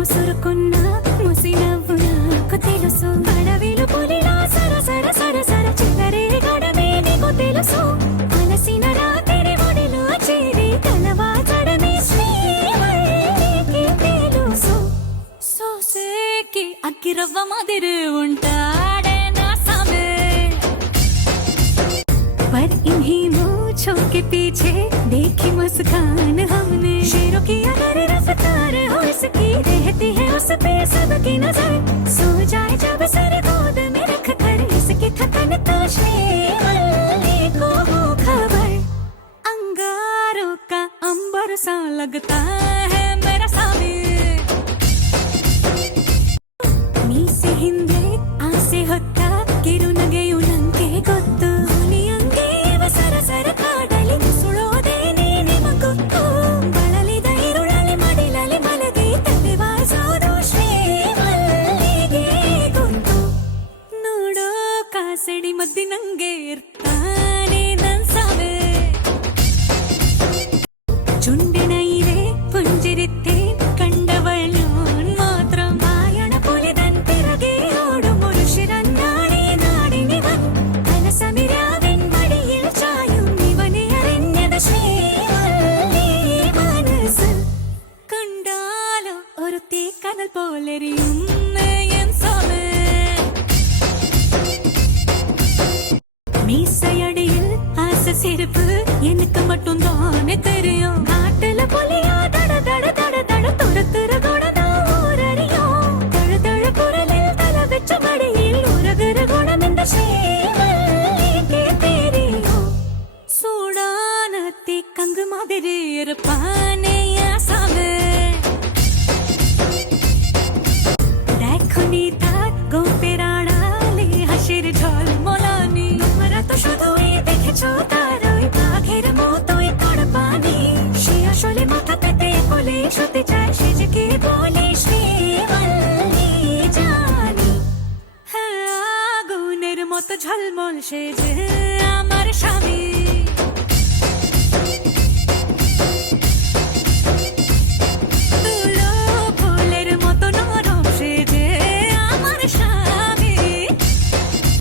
ముసురుకున్న ముసినవ్వున తెలుసు అడవిలు పులిలా సర సర సర సర చిల్లరే గడమే నీకు తెలుసు అలసిన రాత్రి ఒడిలో చేరి కలవాచడమే శ్రీవల్లికి తెలుసు సోసేకి అక్కిరవ్వ మాదిరి ఉంటాడే నా సామే पर इन्हीं मूंछों के पीछे देखी मुस्कान हमने शेरों की अगर रफ्तार हो इसकी रहती है उस पे सबकी नजर सो जाए जब सर गोद में रख कर इसकी थकन तो श्रीवल्ली को हो खबर अंगारों का अंबर सा लगता है मेरा सामी मीसे हिंदे आसे होता ಕಿರುನಗೆ ಉನಂತೆ ಗೊತ್ತು ಹುಲಿಯಂಗೆ ಸರ ಸರ ಕಾಡಲಿ ಸುಳೋದೆ ನಿಮ ಗೊತ್ತು ಬಳಲಿದ ಇರುಳಲಿ ಮಡಿಲಲಿ ಮಲಗಿ ತಲೆ ವಾಸೋದು ಶ್ರೀವಲ್ಲಿಗೆ ಗೊತ್ತು ನೋಡೋ ಕಾಸಡಿ ಮದ್ದಿನಂಗೆ ಇರ್ತಾನೆ ನನ್ ಸಾವೆ ചുണ്ടിന ഇരേ പുഞ്ചിരിത്തേ കണ്ടവൾ ഞാൻ മാത്രം വായണ പോലെ തൻ പിറകെ ഓടും ഒരു ശിരന്നാണേ നാടിനിവൻ കനസമിരാവൻ മടിയിൽ ചായും ഇവനെ അറിഞ്ഞത് ശ്രീവല്ലി മനസ്സ് കണ്ടാലോ ഒരു തീക്കനൽ പോലെരിയുന്ന എൻ സമേ மீசையடியில் ஆசை சிரிப்பு எனக்கு மட்டும் தானே தெரியும் காட்டுல புலியா தட தட தட தட துரத்துற குணம் ஊரறியும் தழு தழு குரலில் தலை வச்ச மடியில் உருகுற குணம் இந்த ஸ்ரீவல்லிக்கு தெரியும் சூடான தீக்கங்கு மாதிரி இருப்பானே ஆசாமே দেখো নি তার গোপেরাড়ালে হাসির ঝলমলানি তোমরা তো শুধুই দেখেছো তার ওই বাঘের মতোই তড়পানি সে আসলে মাথা পেতে কোলে শুতে চায় সে যে কে বলে শ্রীবল্লি জানি হ্যাঁ আগুনের মতো ঝলমল সে যে